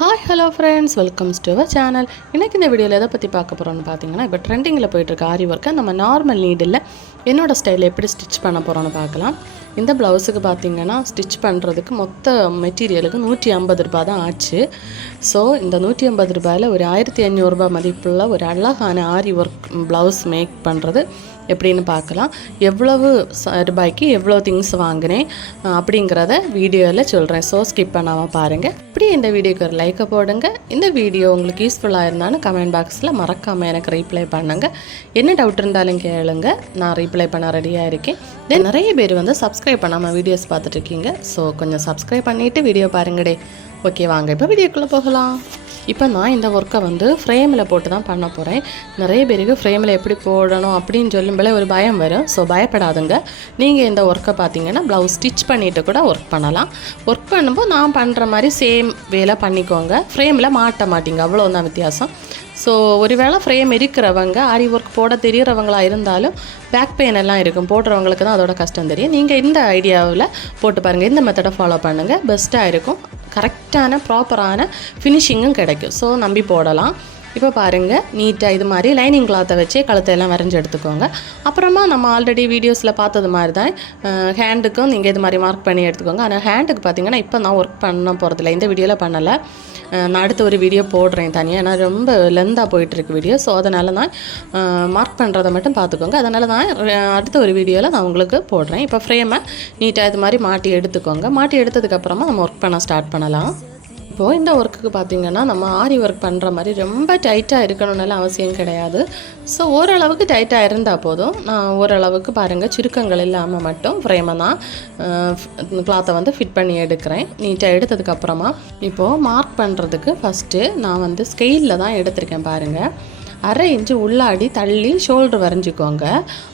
Hi hello friends welcome to our channel இன்றைக்கி இந்த வீடியோவில் எதை பற்றி பார்க்க போகிறோம்னு பார்த்தீங்கன்னா இப்போ ட்ரெண்டிங்கில் போயிட்டுருக்க ஆரி ஒர்க்கை நம்ம நார்மல் நீடில் என்னோட ஸ்டைலில் எப்படி ஸ்டிச் பண்ண போகிறோம்னு பார்க்கலாம். இந்த ப்ளவுஸுக்கு பார்த்தீங்கன்னா ஸ்டிச் பண்ணுறதுக்கு மொத்த மெட்டீரியலுக்கு நூற்றி ஐம்பது ரூபா தான் ஆச்சு. ஸோ இந்த நூற்றி ஐம்பது ரூபாயில் ஒரு ஆயிரத்தி ஐநூறுரூபா மதிப்புள்ள ஒரு அழகான ஆரி ஒர்க் ப்ளவுஸ் மேக் பண்ணுறது எப்படின்னு பார்க்கலாம். எவ்வளவு ரூபாய்க்கு எவ்வளோ திங்ஸ் வாங்கினேன் அப்படிங்கிறத வீடியோவில் சொல்கிறேன் ஸோ ஸ்கிப் பண்ணாமல் பாருங்கள் இப்படி இந்த வீடியோக்கு ஒரு லைக்கை போடுங்க. இந்த வீடியோ உங்களுக்கு யூஸ்ஃபுல்லாக இருந்தாலும் கமெண்ட் பாக்ஸில் மறக்காமல் எனக்கு ரீப்ளை பண்ணுங்கள் என்ன டவுட் இருந்தாலும் கேளுங்க. நான் ரீப்ளை பண்ண ரெடியாக இருக்கேன். தென் நிறைய பேர் வந்து சப்ஸ்கிரைப் பண்ணாமல் வீடியோஸ் பார்த்துட்ருக்கீங்க ஸோ கொஞ்சம் சப்ஸ்கிரைப் பண்ணிவிட்டு வீடியோ பாருங்கடே. ஓகே வாங்க. இப்போ வீடியோக்குள்ளே போகலாம். இப்போ நான் இந்த ஒர்க்கை வந்து ஃப்ரேமில் போட்டு தான் பண்ண போகிறேன் நிறைய பேருக்கு ஃப்ரேமில் எப்படி போடணும் அப்படின்னு சொல்லும்போது ஒரு பயம் வரும். ஸோ பயப்படாதுங்க. நீங்கள் இந்த ஒர்க்கை பார்த்தீங்கன்னா ப்ளவுஸ் ஸ்டிச் பண்ணிவிட்டு கூட ஒர்க் பண்ணலாம். ஒர்க் பண்ணும்போது நான் பண்ணுற மாதிரி சேம் வேலை பண்ணிக்கோங்க. ஃப்ரேமில் மாட்ட மாட்டேங்க. அவ்வளோ தான் வித்தியாசம். ஸோ ஒருவேளை ஃப்ரேம் இருக்கிறவங்க ஆரி ஒர்க் போட தெரியறவங்களா இருந்தாலும் பேக் பெயின் எல்லாம் இருக்கும். போடுறவங்களுக்கு தான் அதோட கஷ்டம் தெரியும். நீங்கள் இந்த ஐடியாவில் போட்டு பாருங்கள் இந்த மெத்தடை ஃபாலோ பண்ணுங்கள் பெஸ்ட்டாக இருக்கும். கரெக்டான ப்ராப்பரான ஃபினிஷிங்கும் கிடைக்கும். ஸோ நம்பி போடலாம். இப்போ பாருங்கள் நீட்டாக இது மாதிரி லைனிங் கிளாத்தை வச்சே கழுத்தையெல்லாம் வரைஞ்சி எடுத்துக்கோங்க. அப்புறமா நம்ம ஆல்ரெடி வீடியோஸில் பார்த்தது மாதிரி தான் ஹேண்டுக்கும் நீங்கள் இது மாதிரி மார்க் பண்ணி எடுத்துக்கோங்க. ஆனால் ஹேண்டுக்கு பார்த்தீங்கன்னா இப்போ நான் ஒர்க் பண்ண போகிறதில்ல இந்த வீடியோவில் பண்ணலை. நான் அடுத்த ஒரு வீடியோ போடுறேன் தனியாக ஏன்னா ரொம்ப லெந்தாக போயிட்டுருக்கு வீடியோ ஸோ அதனால தான் மார்க் பண்ணுறதை மட்டும் பார்த்துக்கோங்க. அதனால தான் அடுத்த ஒரு வீடியோவில் நான் உங்களுக்கு போடுறேன். இப்போ ஃப்ரேமை நீட்டாக இது மாதிரி மாட்டி எடுத்துக்கோங்க. மாட்டி எடுத்ததுக்கப்புறமா நம்ம ஒர்க் பண்ண ஸ்டார்ட் பண்ணலாம். இப்போது இந்த ஒர்க்குக்கு பார்த்தீங்கன்னா நம்ம ஆரி ஒர்க் பண்ணுற மாதிரி ரொம்ப டைட்டாக இருக்கணும்னால அவசியம் கிடையாது. ஸோ ஓரளவுக்கு டைட்டாக இருந்தால் போதும். நான் ஓரளவுக்கு பாருங்கள் சுருக்கங்கள் இல்லாமல் மட்டும் ஃப்ரேமை தான் கிளாத்தை வந்து ஃபிட் பண்ணி எடுக்கிறேன். நீட்டாக எடுத்ததுக்கப்புறமா இப்போது மார்க் பண்ணுறதுக்கு ஃபஸ்ட்டு நான் வந்து ஸ்கெயிலில் தான் எடுத்திருக்கேன் பாருங்கள் அரை இன்ச்சு உள்ளாடி தள்ளி ஷோல்டர் வரைஞ்சிக்கோங்க.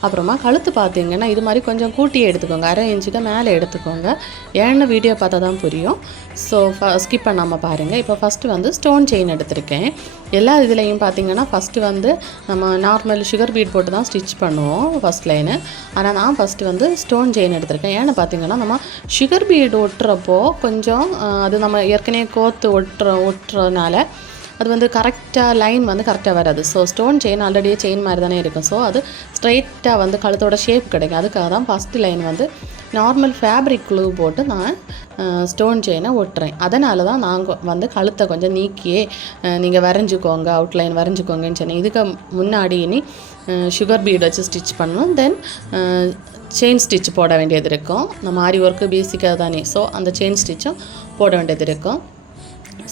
அப்புறமா கழுத்து பார்த்தீங்கன்னா இது மாதிரி கொஞ்சம் கூட்டியே எடுத்துக்கோங்க. அரை இன்ச்சுக்கு மேலே எடுத்துக்கோங்க. ஏன்னு வீடியோ பார்த்தா தான் புரியும் ஸோ ஸ்கிப் பண்ணாமல் பாருங்கள் இப்போ ஃபஸ்ட்டு வந்து ஸ்டோன் செயின் எடுத்திருக்கேன். எல்லா இதுலேயும் பார்த்தீங்கன்னா ஃபஸ்ட்டு வந்து நம்ம நார்மல் சுகர் பீட் போட்டு தான் ஸ்டிச் பண்ணுவோம் ஃபஸ்ட் லைனு ஆனால் நான் ஃபஸ்ட்டு வந்து ஸ்டோன் செயின் எடுத்திருக்கேன். ஏன்னு பார்த்தீங்கன்னா நம்ம சுகர் பீட் ஒட்டுறப்போ கொஞ்சம் அது நம்ம ஏற்கனவே கோத்து ஒட்டுற ஒட்டுறதுனால அது வந்து கரெக்டாக லைன் வந்து கரெக்டாக வராது. ஸோ ஸ்டோன் செயின் ஆல்ரெடியே செயின் மாதிரி தானே இருக்கும். ஸோ அது ஸ்ட்ரைட்டாக வந்து கழுத்தோட ஷேப் கிடைக்கும். அதுக்காக தான் ஃபஸ்ட்டு லைன் வந்து நார்மல் ஃபேப்ரிக் க்ளூ போட்டு நான் ஸ்டோன் செயினை ஒட்டுறேன். அதனால தான் நாங்கள் வந்து கழுத்தை கொஞ்சம் நீக்கியே நீங்கள் வரைஞ்சிக்கோங்க அவுட்லைன் வரைஞ்சிக்கோங்கன்னு சொன்னேன். இதுக்கு முன்னாடி இனி சுகர் பீட் வச்சு ஸ்டிச் பண்ணணும். தென் செயின் ஸ்டிச் போட வேண்டியது இருக்கும். நம்ம ஆரி ஒர்க்கு பேசிக்காக தானே. ஸோ அந்த செயின் ஸ்டிச்சும் போட வேண்டியது இருக்கும்.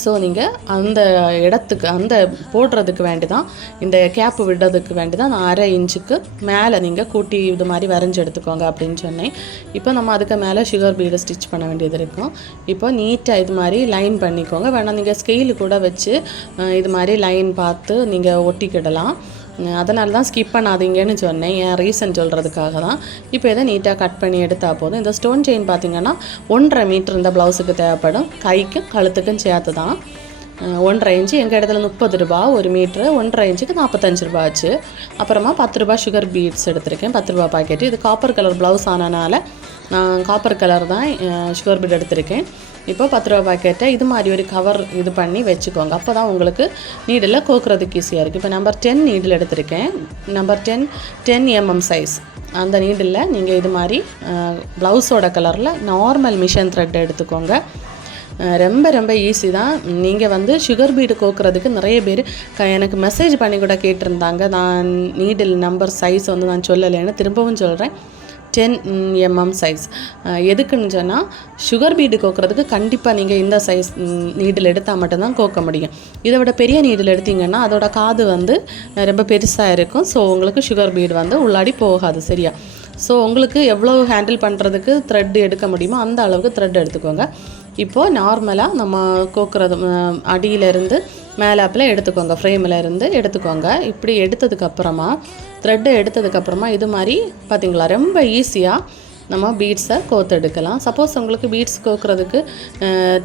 ஸோ நீங்கள் அந்த இடத்துக்கு அந்த போடுறதுக்கு வேண்டி தான் இந்த கேப்பு விடுறதுக்கு வேண்டி தான் நான் அரை இன்ச்சுக்கு மேலே நீங்கள் கூட்டி இது மாதிரி வரைஞ்சி எடுத்துக்கோங்க அப்படின்னு சொன்னேன். இப்போ நம்ம அதுக்கு மேலே சுகர் பீடை ஸ்டிச் பண்ண வேண்டியது இருக்கும். இப்போ நீட்டாக இது மாதிரி லைன் பண்ணிக்கோங்க. வேணால் நீங்கள் ஸ்கெயிலு கூட வச்சு இது மாதிரி லைன் பார்த்து நீங்கள் ஒட்டிக்கிடலாம். அதனால தான் ஸ்கிப் பண்ணாதீங்கன்னு சொன்னேன். என் ரீசன் சொல்கிறதுக்காக தான் இப்போ இதை நீட்டாக கட் பண்ணி எடுத்தால் போதும். இந்த ஸ்டோன் செயின் பார்த்திங்கன்னா ஒன்றரை மீட்டர் இந்த ப்ளவுஸுக்கு தேவைப்படும். கைக்கும் கழுத்துக்கும் சேர்த்து தான் ஒன்றரை இன்ச்சு எங்கள் இடத்துல முப்பது ரூபா ஒரு மீட்ரு ஒன்றரை இன்ச்சுக்கு நாற்பத்தஞ்சு ரூபா ஆச்சு. அப்புறமா பத்து ரூபா சுகர் பீட்ஸ் எடுத்திருக்கேன். பத்து ரூபா பாக்கெட்டு இது காப்பர் கலர் ப்ளவுஸ் ஆனனால நான் காப்பர் கலர் தான் சுகர் பீட் எடுத்திருக்கேன். இப்போ பத்து ரூபா பாக்கெட்டை இது மாதிரி ஒரு கவர் இது பண்ணி வச்சுக்கோங்க. அப்போ தான் உங்களுக்கு நீடில் கோக்குறதுக்கு ஈஸியாக இருக்குது இப்போ நம்பர் டென் நீடில் எடுத்திருக்கேன். Number ten ten MM size அந்த நீடில் நீங்கள் இது மாதிரி ப்ளவுஸோட கலரில் நார்மல் மிஷன் த்ரெட் எடுத்துக்கோங்க. ரொம்ப ரொம்ப ஈஸி தான். நீங்கள் வந்து சுகர் பீடு கோக்குறதுக்கு நிறைய பேர் க எனக்கு மெசேஜ் பண்ணி கூட கேட்டிருந்தாங்க. நான் நீடில் நம்பர் சைஸ் வந்து நான் சொல்லலைன்னு திரும்பவும் சொல்கிறேன் டென் எம்எம் சைஸ் எதுக்குன்னு சொன்னால் சுகர் பீடு கோக்கிறதுக்கு கண்டிப்பாக நீங்கள் இந்த சைஸ் நீடில் எடுத்தால் மட்டும்தான் கோக்க முடியும். இதை விட பெரிய நீடில் எடுத்தீங்கன்னா அதோட காது வந்து ரொம்ப பெருசாக இருக்கும். ஸோ உங்களுக்கு சுகர் பீடு வந்து உள்ளாடி போகாது சரியா? ஸோ உங்களுக்கு எவ்வளோ ஹேண்டில் பண்ணுறதுக்கு த்ரெட் எடுக்க முடியுமோ அந்த அளவுக்கு த்ரெட் எடுத்துக்கோங்க. இப்போது நார்மலாக நம்ம கோக்கிறது அஹ், அடியிலேருந்து மேலாப்பில் எடுத்துக்கோங்க ஃப்ரேமில் இருந்து எடுத்துக்கோங்க. இப்படி எடுத்ததுக்கப்புறமா த்ரெட்டை எடுத்ததுக்கப்புறமா இது மாதிரி பார்த்தீங்களா ரொம்ப ஈஸியாக நம்ம பீட்ஸை கோத்தெடுக்கலாம் சப்போஸ் உங்களுக்கு பீட்ஸ் கோக்குறதுக்கு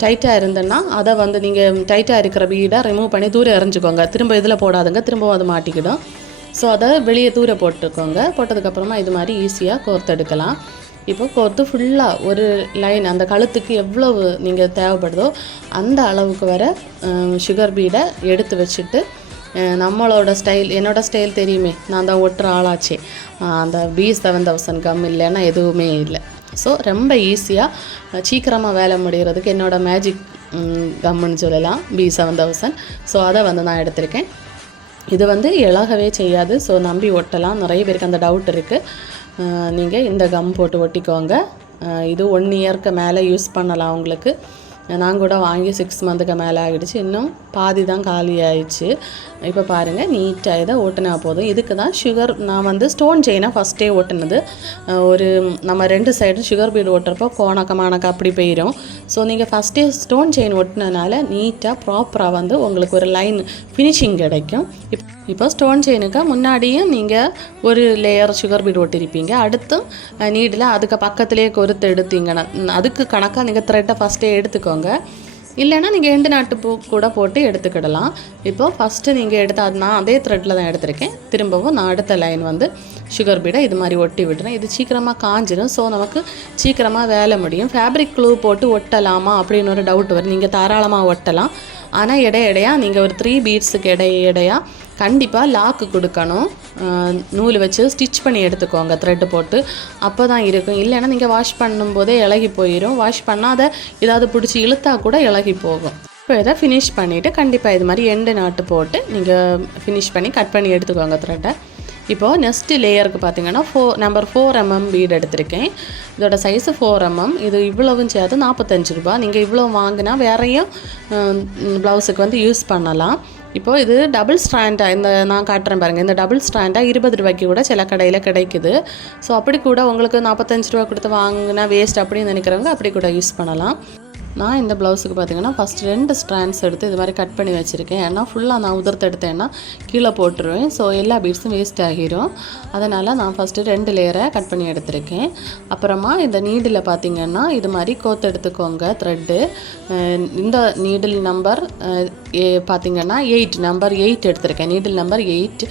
டைட்டாக இருந்ததுன்னா அதை வந்து நீங்கள் டைட்டாக இருக்கிற பீடை ரிமூவ் பண்ணி தூரம் எறிஞ்சிக்கோங்க. திரும்ப இதில் போடாதுங்க திரும்பவும் அது மாட்டிக்கிடும். ஸோ அதை வெளியே தூர போட்டுக்கோங்க. போட்டதுக்கப்புறமா இது மாதிரி ஈஸியாக கோர்த்தெடுக்கலாம் இப்போ கொத்து ஃபுல்லாக ஒரு லைன் அந்த கழுத்துக்கு எவ்வளவு நீங்கள் தேவைப்படுதோ அந்த அளவுக்கு வர சுகர் பீடை எடுத்து வச்சுட்டு நம்மளோட ஸ்டைல் என்னோட ஸ்டைல் தெரியுமே நான் தான் ஒட்டுற ஆளாச்சே. அந்த பி செவன் தௌசண்ட் கம் இல்லைன்னா எதுவுமே இல்லை. ஸோ ரொம்ப ஈஸியாக சீக்கிரமாக வேலை முடிகிறதுக்கு என்னோடய மேஜிக் கம்முன்னு சொல்லலாம் பி செவன் தௌசண்ட் ஸோ அதை வந்து நான் எடுத்திருக்கேன். இது வந்து இழகவே செய்யாது. ஸோ நம்பி ஒட்டலாம். நிறைய பேருக்கு அந்த டவுட் இருக்குது நீங்கள் இந்த கம் போட்டு ஒட்டிக்கோங்க. இது ஒன் இயர்க்கு மேலே யூஸ் பண்ணலாம் உங்களுக்கு. நான் கூட வாங்கி சிக்ஸ் மந்த்துக்கு மேலே ஆகிடுச்சு. இன்னும் பாதி தான் காலி ஆயிடுச்சு. இப்போ பாருங்கள் நீட்டாக இதை ஓட்டினா போதும். இதுக்கு தான் சுகர் நான் வந்து ஸ்டோன் செயினாக ஃபஸ்ட்டே ஓட்டுனது. ஒரு நம்ம ரெண்டு சைடும் சுகர் பீடு ஓட்டுறப்போ கோணக்க மாணக்க அப்படி போயிடும் ஸோ நீங்கள் ஃபஸ்ட்டே ஸ்டோன் செயின் ஒட்டினனால நீட்டாக ப்ராப்பராக வந்து உங்களுக்கு ஒரு லைன் ஃபினிஷிங் கிடைக்கும். இப்போ இப்போ ஸ்டோன் செயினுக்கு முன்னாடியும் நீங்கள் ஒரு லேயர் சுகர் பீட் ஒட்டிருப்பீங்க. அடுத்தும் நீடில் அதுக்கு பக்கத்துலேயே கொறுத்து எடுத்தீங்கன்னா அதுக்கு கணக்காக நீங்கள் த்ரெட்டை ஃபஸ்ட்டே எடுத்துக்கோங்க. இல்லைன்னா நீங்கள் எண்டு நாட்டு பூ கூட போட்டு எடுத்துக்கிடலாம். இப்போ ஃபஸ்ட்டு நீங்கள் எடுத்தால் அது நான் அதே த்ரெட்டில் தான் எடுத்திருக்கேன். திரும்பவும் நான் அடுத்த லைன் வந்து சுகர் பீடை இது மாதிரி ஒட்டி விடுறேன் இது சீக்கிரமாக காஞ்சிடும் ஸோ நமக்கு சீக்கிரமாக வேலை முடியும். ஃபேப்ரிக் க்ளூ போட்டு ஒட்டலாமா அப்படின்னு ஒரு டவுட் வரும். நீங்கள் தாராளமாக ஒட்டலாம். ஆனால் இடை இடையா நீங்கள் ஒரு த்ரீ பீட்ஸுக்கு இடை இடையா கண்டிப்பாக லாக்கு கொடுக்கணும். நூல் வச்சு ஸ்டிச் பண்ணி எடுத்துக்கோங்க த்ரெட்டு போட்டு. அப்போ தான் இருக்கும். இல்லைன்னா நீங்கள் வாஷ் பண்ணும்போதே இலகி போயிடும் வாஷ் பண்ணாத ஏதாவது பிடிச்சி இழுத்தா கூட இலகி போகும். இப்போ இதை ஃபினிஷ் பண்ணிவிட்டு கண்டிப்பாக இது மாதிரி எண்டு நாட்டு போட்டு நீங்கள் ஃபினிஷ் பண்ணி கட் பண்ணி எடுத்துக்கோங்க த்ரெட்டை இப்போது நெக்ஸ்ட்டு லேயருக்கு பார்த்தீங்கன்னா ஃபோ நம்பர் ஃபோர் எம்எம் பீட் எடுத்திருக்கேன். இதோட சைஸு ஃபோர் எம்எம் இது இவ்வளவும் சேர்த்து நாற்பத்தஞ்சு ரூபா நீங்கள் இவ்வளோ வாங்கினா வேறையும் ப்ளவுஸுக்கு வந்து யூஸ் பண்ணலாம். இப்போது இது டபுள் ஸ்ட்ராண்டாக இந்த நான் காட்டுறேன் பாருங்கள் இந்த டபுள் ஸ்ட்ராண்டாக இருபது ரூபாய்க்கு கூட சில கடையில் கிடைக்குது. ஸோ அப்படி கூட உங்களுக்கு நாற்பத்தஞ்சு ரூபா கொடுத்து வாங்கினா வேஸ்ட் அப்படின்னு நினைக்கிறவங்க அப்படி கூட யூஸ் பண்ணலாம். நான் இந்த ப்ளவுஸுக்கு பார்த்தீங்கன்னா ஃபஸ்ட் ரெண்டு ஸ்ட்ராண்ட்ஸ் எடுத்து இது மாதிரி கட் பண்ணி வச்சுருக்கேன். ஏன்னா ஃபுல்லாக நான் உதிர்த்து எடுத்தேன்னா கீழே போட்டுருவேன். ஸோ எல்லா பீட்ஸும் வேஸ்ட் ஆகிரும். அதனால் நான் ஃபஸ்ட்டு ரெண்டு லேயரை கட் பண்ணி எடுத்திருக்கேன். அப்புறமா இந்த நீடில் பார்த்தீங்கன்னா இது மாதிரி கோத்து எடுத்துக்கோங்க த்ரெட்டு இந்த நீடில் நம்பர் பார்த்திங்கன்னா எயிட் நம்பர் எயிட் எடுத்திருக்கேன். நீடில் நம்பர் எயிட்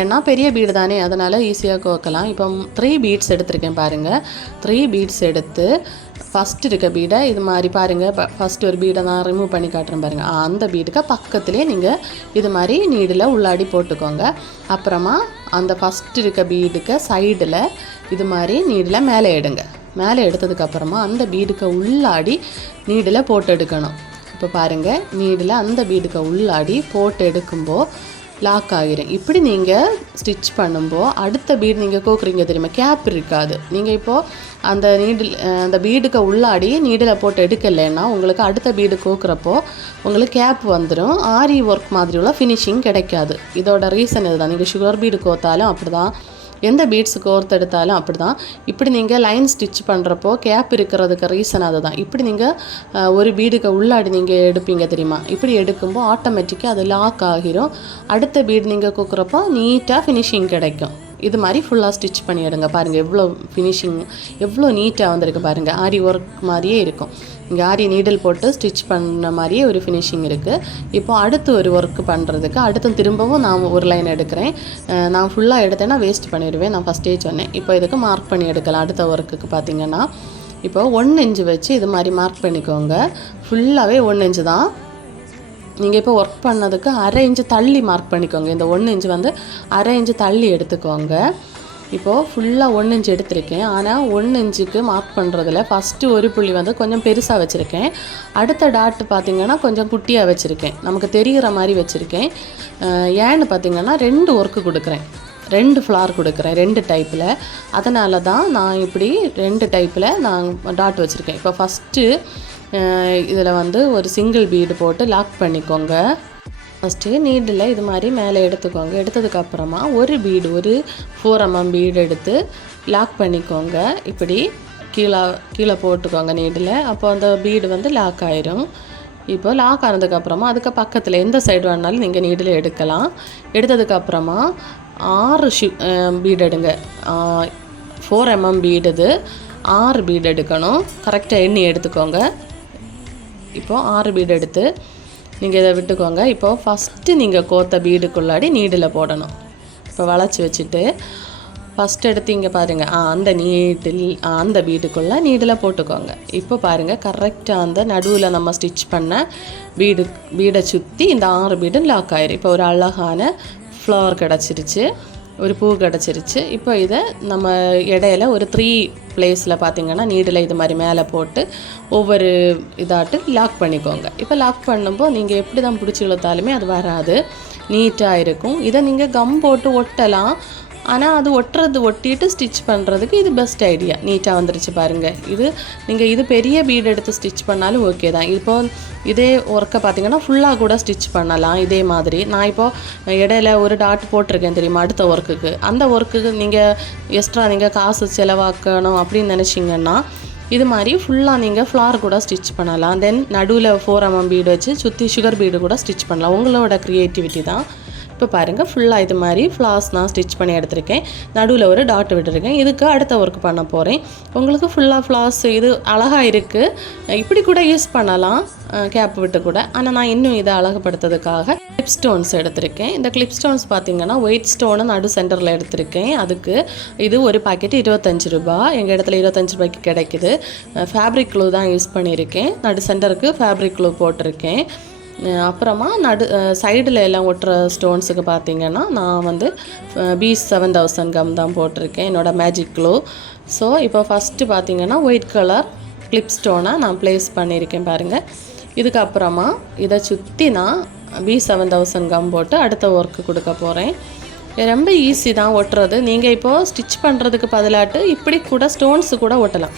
ஏன்னா பெரிய பீடு தானே அதனால் ஈஸியாக கோக்கலாம் இப்போ த்ரீ பீட்ஸ் எடுத்திருக்கேன் பாருங்கள் த்ரீ பீட்ஸ் எடுத்து ஃபஸ்ட் இருக்க பீடை இது மாதிரி பாருங்கள் ஃபஸ்ட் ஒரு பீடை நான் ரிமூவ் பண்ணி காட்டுறேன் பாருங்கள் அந்த பீடுக்கு பக்கத்துலேயே நீங்கள் இது மாதிரி நீடில் உள்ளாடி போட்டுக்கோங்க. அப்புறமா அந்த ஃபஸ்ட் இருக்க பீடுக்கு சைடில் இது மாதிரி நீடில் மேலே எடுங்க. மேலே எடுத்ததுக்கப்புறமா அந்த பீடுக்கு உள்ளாடி நீடில் போட்டு எடுக்கணும். இப்போ பாருங்கள் நீடில் அந்த பீடுக்கு உள்ளாடி போட்டு எடுக்கும்போது லாக் ஆகிரும். இப்படி நீங்கள் ஸ்டிச் பண்ணும்போது அடுத்த பீடு நீங்கள் கோக்குறீங்க தெரியுமா? கேப் இருக்காது. நீங்கள் இப்போது அந்த நீடில் அந்த பீடுக்கு உள்ளாடி நீடில் போட்டு எடுக்கலைன்னா உங்களுக்கு அடுத்த பீடு கோக்குறப்போ உங்களுக்கு கேப் வந்துடும் ஆரி ஒர்க் மாதிரி உள்ள ஃபினிஷிங் கிடைக்காது. இதோட ரீசன் இதுதான். நீங்கள் சுகர் பீடு கோத்தாலும் அப்படி தான் எந்த பீட்ஸ் ஓர்த்து எடுத்தாலும் அப்படி தான் இப்படி நீங்கள் லைன் ஸ்டிச் பண்ணுறப்போ கேப் இருக்கிறதுக்கு ரீசன் அதுதான். இப்படி நீங்கள் ஒரு பீடுக்கு உள்ளாடி நீங்கள் எடுப்பீங்க தெரியுமா? இப்படி எடுக்கும்போது ஆட்டோமேட்டிக்காக அது லாக் ஆகிரும். அடுத்த பீடு நீங்கள் கொடுக்குறப்போ நீட்டாக ஃபினிஷிங் கிடைக்கும். இது மாதிரி ஃபுல்லாக ஸ்டிச் பண்ணி எடுங்க. பாருங்கள் எவ்வளோ ஃபினிஷிங் எவ்வளோ நீட்டாக வந்திருக்கு பாருங்கள் ஆரி ஒர்க் மாதிரியே இருக்கும். இங்கே ஆரி நீடில் போட்டு ஸ்டிச் பண்ண மாதிரியே ஒரு ஃபினிஷிங் இருக்குது இப்போ அடுத்து ஒரு ஒர்க் பண்ணுறதுக்கு அடுத்து திரும்பவும் நான் ஒரு லைன் எடுக்கிறேன். நான் ஃபுல்லாக எடுத்தேன்னா வேஸ்ட் பண்ணிடுவேன். நான் ஃபஸ்ட்டே சொன்னேன். இப்போ இதுக்கு மார்க் பண்ணி எடுக்கலாம். அடுத்த ஒர்க்குக்கு பார்த்தீங்கன்னா இப்போ ஒன் இன்ச்சு வச்சு இது மாதிரி மார்க் பண்ணிக்கோங்க. ஃபுல்லாகவே ஒன் இன்ச்சு தான். நீங்கள் இப்போ ஒர்க் பண்ணதுக்கு அரை இன்ச்சு தள்ளி மார்க் பண்ணிக்கோங்க. இந்த ஒன்று இன்ச்சு வந்து அரை இன்ச்சு தள்ளி எடுத்துக்கோங்க. இப்போது ஃபுல்லாக ஒன்று இன்ச்சு எடுத்திருக்கேன். ஆனால் ஒன்று இன்ச்சுக்கு மார்க் பண்ணுறதுல ஃபஸ்ட்டு ஒரு புள்ளி வந்து கொஞ்சம் பெருசாக வச்சுருக்கேன். அடுத்த டாட் பார்த்திங்கன்னா கொஞ்சம் குட்டியாக வச்சுருக்கேன். நமக்கு தெரிகிற மாதிரி வச்சுருக்கேன். ஏன்னு பார்த்தீங்கன்னா ரெண்டு ஒர்க்கு கொடுக்குறேன். ரெண்டு ஃப்ளார் கொடுக்குறேன் ரெண்டு டைப்பில் அதனால தான் நான் இப்படி ரெண்டு டைப்பில் நான் டாட் வச்சுருக்கேன். இப்போ ஃபஸ்ட்டு இதில் வந்து ஒரு சிங்கிள் பீடு போட்டு லாக் பண்ணிக்கோங்க. ஃபஸ்ட்டு நீடில் இது மாதிரி மேலே எடுத்துக்கோங்க. எடுத்ததுக்கப்புறமா ஒரு பீடு ஒரு ஃபோர் எம்எம் பீடு எடுத்து லாக் பண்ணிக்கோங்க. இப்படி கீழே கீழே போட்டுக்கோங்க நீடில் அப்போ அந்த பீடு வந்து லாக் ஆயிரும். இப்போ லாக் ஆனதுக்கப்புறமா அதுக்கு பக்கத்தில் எந்த சைடு வேணாலும் நீங்கள் நீடில் எடுக்கலாம். எடுத்ததுக்கப்புறமா ஆறு ஷி பீடு எடுங்க. ஃபோர் எம்எம் பீடு இது. ஆறு பீடு எடுக்கணும். கரெக்டாக எண்ணி எடுத்துக்கோங்க. இப்போது ஆறு பீடு எடுத்து நீங்கள் இதை விட்டுக்கோங்க. இப்போது ஃபஸ்ட்டு நீங்கள் கோத்த பீடுக்குள்ளாடி நீடில் போடணும். இப்போ வளைச்சி வச்சுட்டு ஃபஸ்ட் எடுத்து இங்கே பாருங்கள் ஆ அந்த நீட்டில் ஆ, அந்த வீடுக்குள்ளே நீடில் போட்டுக்கோங்க. இப்போ பாருங்கள் கரெக்டாக அந்த நடுவில் நம்ம ஸ்டிச் பண்ண வீடு வீடை சுற்றி இந்த ஆறு வீடும் லாக் ஆயிரும். இப்போ ஒரு அழகான ஃப்ளவர் கிடச்சிருச்சு. ஒரு பூ கிடச்சிருச்சு. இப்போ இதை நம்ம இடையில ஒரு த்ரீ பிளேஸில் பார்த்தீங்கன்னா நீடில் இது மாதிரி மேலே போட்டு ஒவ்வொரு இதாட்டு லாக் பண்ணிக்கோங்க. இப்போ லாக் பண்ணும்போது நீங்கள் எப்படி தான் பிடிச்சி இழுத்தாலுமே அது வராது. நீட்டாக இருக்கும். இதை நீங்கள் கம் போட்டு ஒட்டலாம். ஆனால் அது ஒட்டுறது ஒட்டிட்டு ஸ்டிச் பண்ணுறதுக்கு இது பெஸ்ட் ஐடியா நீட்டாக வந்துருச்சு பாருங்கள் இது நீங்கள் இது பெரிய பீடு எடுத்து ஸ்டிச் பண்ணாலும் ஓகே தான். இப்போ இதே ஒர்க்கை பார்த்தீங்கன்னா ஃபுல்லாக கூட ஸ்டிச் பண்ணலாம். இதே மாதிரி. நான் இப்போது இடையில ஒரு டாட் போட்டிருக்கேன் தெரியுமா அடுத்த ஒர்க்குக்கு அந்த ஒர்க்குக்கு நீங்கள் எக்ஸ்ட்ரா நீங்கள் காசு செலவாக்கணும் அப்படின்னு நினச்சிங்கன்னா இது மாதிரி ஃபுல்லாக நீங்கள் ஃப்ளார் கூட ஸ்டிச் பண்ணலாம். தென் நடுவில் ஃபோர் எம்எம் பீடு வச்சு சுற்றி சுகர் பீடு கூட ஸ்டிச் பண்ணலாம். உங்களோட க்ரியேட்டிவிட்டி தான். இப்போ பாருங்கள் ஃபுல்லாக இது மாதிரி ஃப்ளாஸ் நான் ஸ்டிச் பண்ணி எடுத்திருக்கேன். நடுவில் ஒரு டாட் விட்டுருக்கேன். இதுக்கு அடுத்த ஒர்க் பண்ண போகிறேன் உங்களுக்கு ஃபுல்லாக ஃப்ளாஸ் இது அழகாக இருக்குது இப்படி கூட யூஸ் பண்ணலாம். கேப் விட்டு கூட. ஆனால் நான் இன்னும் இதை அழகுபடுத்துறதுக்காக கிளிப் ஸ்டோன்ஸ் எடுத்திருக்கேன். இந்த கிளிப் ஸ்டோன்ஸ் பார்த்தீங்கன்னா ஒயிட் ஸ்டோனை நடு சென்டரில் எடுத்திருக்கேன். அதுக்கு இது ஒரு பாக்கெட் இருபத்தஞ்சு ரூபாய். எங்கள் இடத்துல இருபத்தஞ்சு ரூபாய்க்கு கிடைக்குது. ஃபேப்ரிக் க்ளூ தான் யூஸ் பண்ணியிருக்கேன். நடு சென்டருக்கு ஃபேப்ரிக் க்ளூ போட்டிருக்கேன். அப்புறமா நடு சைடில் எல்லாம் ஒட்டுற ஸ்டோன்ஸுக்கு பார்த்திங்கன்னா நான் வந்து பி செவன் தௌசண்ட் கம் தான் போட்டிருக்கேன். என்னோட மேஜிக் க்ளோ ஸோ இப்போ ஃபஸ்ட்டு பார்த்தீங்கன்னா ஒயிட் கலர் கிளிப் ஸ்டோனை நான் ப்ளேஸ் பண்ணியிருக்கேன் பாருங்கள் இதுக்கப்புறமா இதை சுற்றி நான் பி செவன் தௌசண்ட் கம் போட்டு அடுத்த ஒர்க்கு கொடுக்க போகிறேன் ரொம்ப ஈஸி தான் ஒட்டுறது. நீங்கள் இப்போது ஸ்டிச் பண்ணுறதுக்கு பதிலாட்டு இப்படி கூட ஸ்டோன்ஸு கூட ஒட்டலாம்.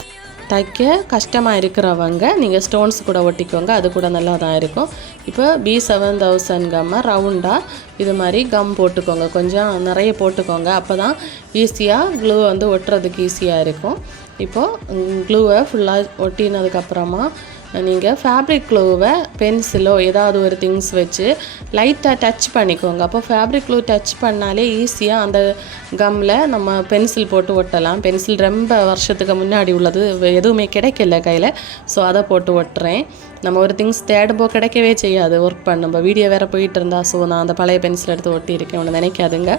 தைக்க கஷ்டமாக இருக்கிறவங்க நீங்கள் ஸ்டோன்ஸ் கூட ஒட்டிக்கோங்க அது கூட நல்லா தான் இருக்கும். இப்போ பி செவன் தௌசண்ட் கம்மை ரவுண்டாக இது மாதிரி கம் போட்டுக்கோங்க. கொஞ்சம் நிறைய போட்டுக்கோங்க. அப்போ தான் ஈஸியாக க்ளூ வந்து ஒட்டுறதுக்கு ஈஸியாக இருக்கும். இப்போது க்ளூவை ஃபுல்லாக ஒட்டினதுக்கப்புறமா நீங்கள் ஃபேப்ரிக் க்ளூவை பென்சிலோ ஏதாவது ஒரு திங்ஸ் வச்சு லைட்டாக டச் பண்ணிக்கோங்க. அப்போ ஃபேப்ரிக் க்ளூ டச் பண்ணாலே ஈஸியாக அந்த கம்மில் நம்ம பென்சில் போட்டு ஒட்டலாம். பென்சில் ரொம்ப வருஷத்துக்கு முன்னாடி உள்ளது எதுவுமே கிடைக்கல கையில். ஸோ அதை போட்டு ஒட்டுறேன். நம்ம ஒரு திங்ஸ் தேடும்போது கிடைக்கவே செய்யாது. ஒர்க் பண்ணும்போது வீடியோ வேறு போயிட்டு இருந்தால் ஸோ நான் அந்த பழைய பென்சில் எடுத்து ஒட்டியிருக்கேன். ஒன்று நினைக்காதுங்க.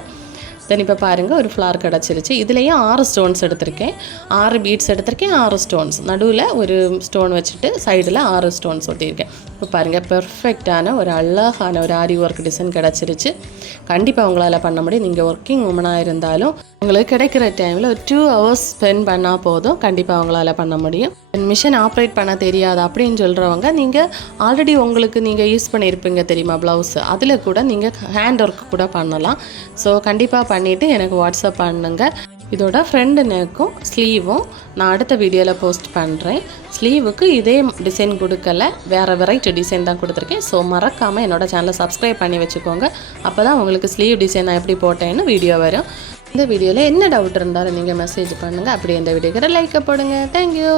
தென் இப்போ பாருங்கள் ஒரு ஃப்ளார் கிடச்சிருச்சு. இதுலேயும் ஆறு ஸ்டோன்ஸ் எடுத்திருக்கேன். ஆறு பீட்ஸ் எடுத்திருக்கேன் ஆறு ஸ்டோன்ஸ் நடுவில் ஒரு ஸ்டோன் வச்சுட்டு சைடில் ஆறு ஸ்டோன்ஸ் ஒட்டியிருக்கேன். இப்போ பாருங்கள் பெர்ஃபெக்டான ஒரு அழகான ஒரு ஆரி ஒர்க் டிசைன் கிடச்சிருச்சு. கண்டிப்பாக உங்களால் பண்ண முடியும். நீங்கள் ஒர்க்கிங் உமனாக இருந்தாலும் உங்களுக்கு கிடைக்கிற டைமில் ஒரு டூ ஹவர்ஸ் ஸ்பெண்ட் பண்ணால் போதும். கண்டிப்பாக உங்களால் பண்ண முடியும். மிஷின் ஆப்ரேட் பண்ண தெரியாது அப்படின்னு சொல்கிறவங்க நீங்கள் ஆல்ரெடி உங்களுக்கு நீங்கள் யூஸ் பண்ணியிருப்பீங்க தெரியுமா ப்ளவுஸ் அதில் கூட நீங்கள் ஹேண்ட் ஒர்க் கூட பண்ணலாம். ஸோ கண்டிப்பாக பண்ணிவிட்டு எனக்கு வாட்ஸ்அப் பண்ணுங்கள் இதோட ஃப்ரெண்டு நெக்கும் ஸ்லீவும் நான் அடுத்த வீடியோவில் போஸ்ட் பண்ணுறேன் ஸ்லீவுக்கு இதே டிசைன் கொடுக்கல வேறு வெரைட்டி டிசைன் தான் கொடுத்துருக்கேன். ஸோ மறக்காமல் என்னோட சேனலை சப்ஸ்கிரைப் பண்ணி வச்சுக்கோங்க. அப்போ தான் உங்களுக்கு ஸ்லீவ் டிசைன் நான் எப்படி போட்டேன்னு வீடியோ வரும். இந்த வீடியோவில் என்ன டவுட் இருந்தாலும் நீங்கள் மெசேஜ் பண்ணுங்கள் அப்படி இந்த வீடியோக்கு லைக்கை போடுங்க. தேங்க்யூ